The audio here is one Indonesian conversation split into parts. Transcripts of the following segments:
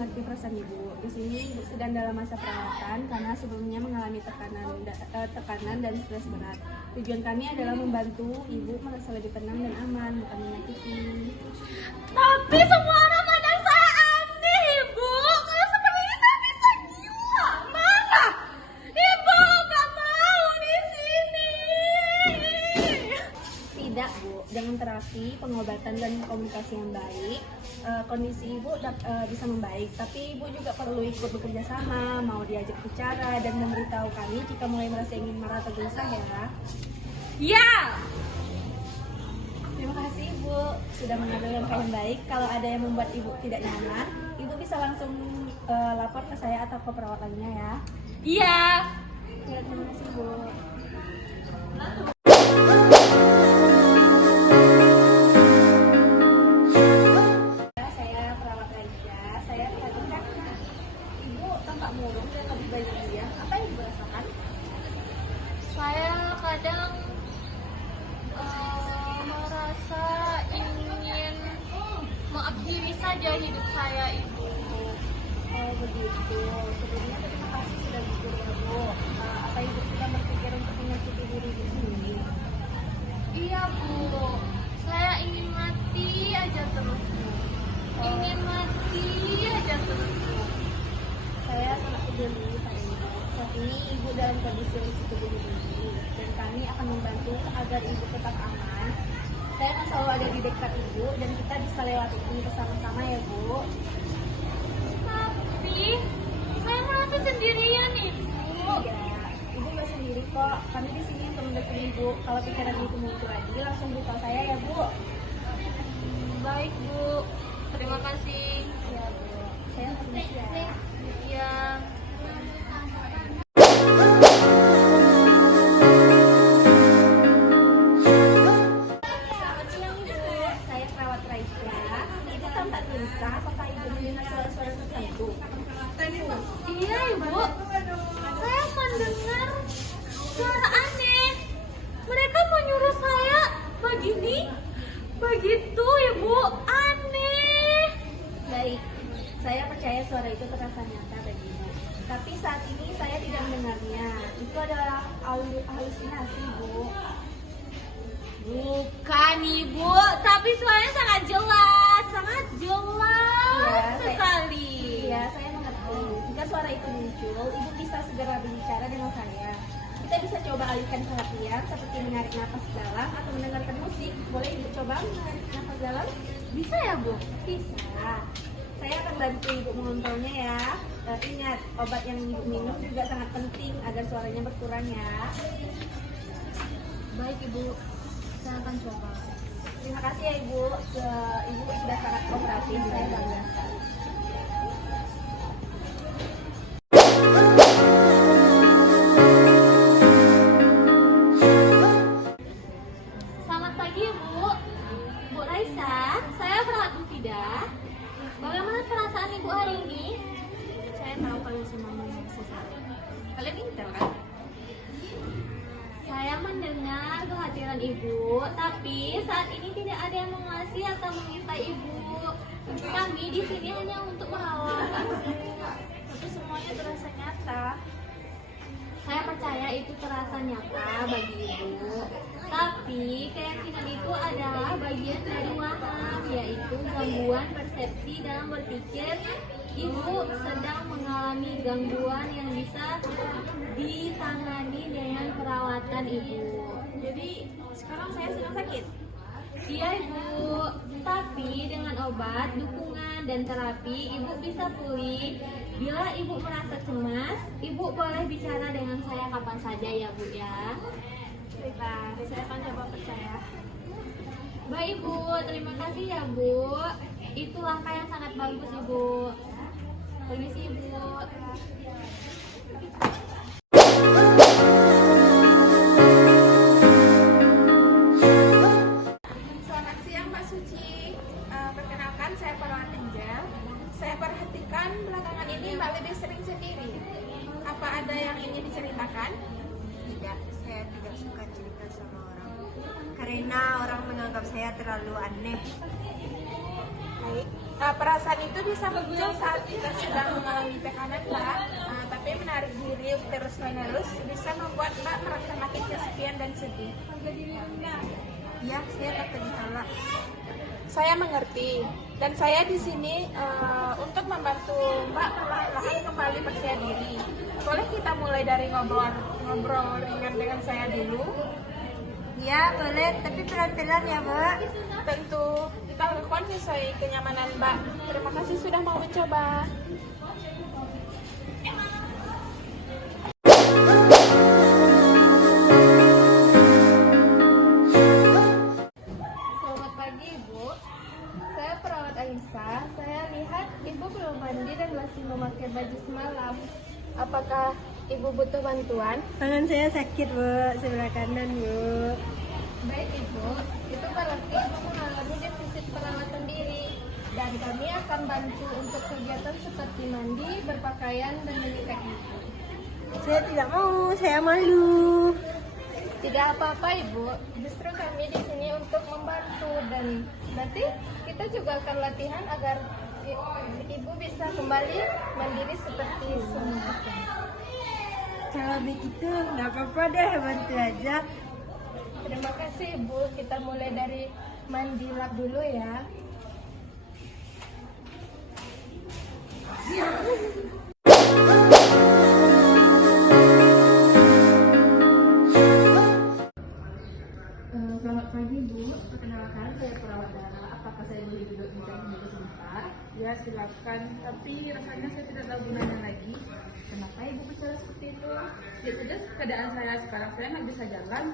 mengerti perasaan ibu. Di sini ibu sedang dalam masa perawatan karena sebelumnya mengalami tekanan dan stres berat. Tujuan kami adalah membantu ibu merasa lebih tenang dan aman, bukan menyakiti. Tapi semua orang pandang saya aneh, Ibu. Kalau seperti ini saya bisa gila. Mana? Ibu gak mau di sini. Tidak, Bu. Dengan terapi, pengobatan, dan komunikasi yang baik, kondisi ibu bisa membaik. Tapi ibu juga perlu ikut bekerja sama, mau diajak bicara, dan memberitahu kami jika mulai merasa ingin marah atau gelisah ya. Ya. Terima kasih Ibu sudah mengambil langkah yang baik. Kalau ada yang membuat Ibu tidak nyaman, Ibu bisa langsung lapor ke saya atau ke perawat lainnya ya. Iya. Ya, terima kasih Bu. Saya perawat Raja. Saya perhatikan Ibu tampak murung dan lebih banyak diam. Apa yang Ibu rasakan? Saya kadang merasa ingin mengakhiri saja hidup saya, Ibu. Oh begitu. Sebelumnya terima kasih sudah jujur ya Bu. Apa Ibu sudah berpikir untuk menyakiti diri Ibu sendiri? Iya, Bu. Saya ingin mati aja terus, Bu. Ingin mati aja terus, Bu. Saya sangat peduli pada Ibu. Saat ini Ibu dalam kondisi risiko bunuh diri dan kami akan membantu agar Ibu tetap aman. Saya akan selalu ada di dekat Ibu dan kita bisa lewati ini bersama-sama ya Bu. Tapi saya merasa sendirian, Ibu. Ya, Ibu nggak sendiri kok. Kami di sini untuk mendukung Ibu. Kalau pikiran Ibu muncul lagi, langsung buka saya ya Bu. Baik, Bu. Terima kasih. Ya Bu. Saya permisi ya. Ya. Selamat siang Ibu. Saya perawat Raja. Ibu tampak gelisah. Apakah Ibu mendengar suara-suara tertentu? Iya, Ibu. Saya mendengar suara aneh. Mereka menyuruh saya begini, begitu, Ibu. Aneh. Baik, saya percaya suara itu terasa nyata bagi Ibu. Tapi saat ini saya tidak mendengarnya. Itu adalah halusinasi, Bu. Bukan, Ibu, tapi suaranya sangat jelas Iya, sekali. Iya, saya mengerti. Jika suara itu muncul, Ibu bisa segera berbicara dengan saya. Kita bisa coba alihkan perhatian seperti menarik nafas dalam atau mendengarkan musik. Boleh Ibu coba menarik nafas dalam? Bisa ya, Bu? Bisa. Saya akan bantu Ibu mengontrolnya ya. Ingat, obat yang Ibu minum juga sangat penting agar suaranya berkurang ya. Baik, Ibu. Saya akan coba. Terima kasih ya Ibu. Ibu sudah sangat kooperatif. Saya bangga sekali. Selamat pagi, Bu. Bu Raisa, saya perawat Mufida. Bagaimana perasaan Ibu hari ini? Saya tahu kalau semua masih sakit. Kalian intel kan? Saya mendengar kehadiran Ibu, tapi saat ini tidak ada yang mengasihi atau meminta Ibu. Kami di sini hanya untuk merawat. Tapi semuanya terasa nyata. Saya percaya itu terasa nyata bagi Ibu. Tapi keyakinan itu adalah bagian dari waham, yaitu gangguan persepsi dalam berpikir. Ibu sedang mengalami gangguan yang bisa ditangani dengan perawatan Ibu. Jadi sekarang saya sedang sakit. Iya, Ibu, tapi dengan obat, dukungan, dan terapi, Ibu bisa pulih. Bila Ibu merasa cemas, Ibu boleh bicara dengan saya kapan saja ya, Bu ya. Baiklah, saya akan coba percaya. Baik, Ibu, terima kasih ya, Bu. Itu langkah yang sangat bagus, Ibu. Permisi, Ibu. Selamat siang Mbak Suci. Perkenalkan saya perawat Angel. Saya perhatikan belakangan ini Mbak lebih sering sendiri. Apa ada yang ingin diceritakan? Tidak, saya tidak suka cerita sama orang karena orang menganggap saya terlalu aneh. Baik, Perasaan itu bisa muncul saat kita sedang mengalami tekanan, Mbak. Tapi menarik diri terus-menerus bisa membuat Mbak merasa makin kesepian dan sedih. Ya, saya takut ditolak. Saya mengerti, dan saya di sini untuk membantu Mbak perlahan-lahan kembali percaya diri. Boleh kita mulai dari ngobrol ringan dengan saya dulu? Ya, boleh, tapi pelan-pelan ya, Mbak. Tentu kita lakukan sesuai kenyamanan Mbak. Terima kasih sudah mau mencoba. Selamat pagi Ibu, saya perawat Aisyah. Saya lihat Ibu belum mandi dan masih memakai baju semalam. Apakah Ibu butuh bantuan? Tangan saya sakit, Bu, sebelah kanan, Bu. Baik Ibu, itu berarti Ibu mengalami defisit perawatan diri. Dan kami akan bantu untuk kegiatan seperti mandi, berpakaian, dan menyikat gigi. Saya tidak mau, saya malu. Tidak apa-apa Ibu, justru kami di sini untuk membantu dan nanti kita juga akan latihan agar Ibu bisa kembali mandiri seperti semula. Kalau begitu, nggak apa-apa deh, bantu aja. Terima kasih Ibu, kita mulai dari mandi lap dulu ya. Selamat pagi Bu, perkenalkan saya perawat Dara. Apakah saya boleh duduk bicara dulu sebentar? Ya silakan, tapi rasanya saya tidak tahu gunanya lagi. Kenapa Ibu bicara seperti itu? Ya sudah, keadaan saya sekarang saya nggak bisa jalan.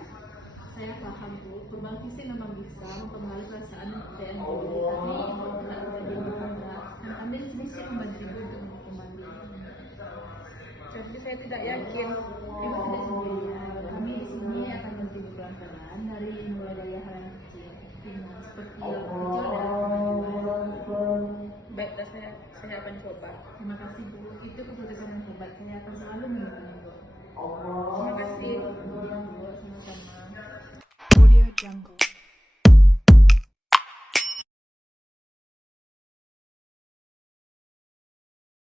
Saya paham Bu, perubahan fisik memang bisa mempengaruhi perasaan dan kepercayaan diri. Tapi Ibu tidak boleh berbangga. Dan kami di sini sih membantu Ibu untuk kembali. Jadi saya tidak yakin. Ibu tidak sendirian. Kami di sini akan membantu Ibu pelan-pelan mulai dari hal yang kecil, ringan seperti yang kecil dan Baiklah, saya akan coba. terima kasih Bu. Itu keputusan yang hebat. Saya akan selalu mendukung Ibu. Terima kasih. Kemudian Bu,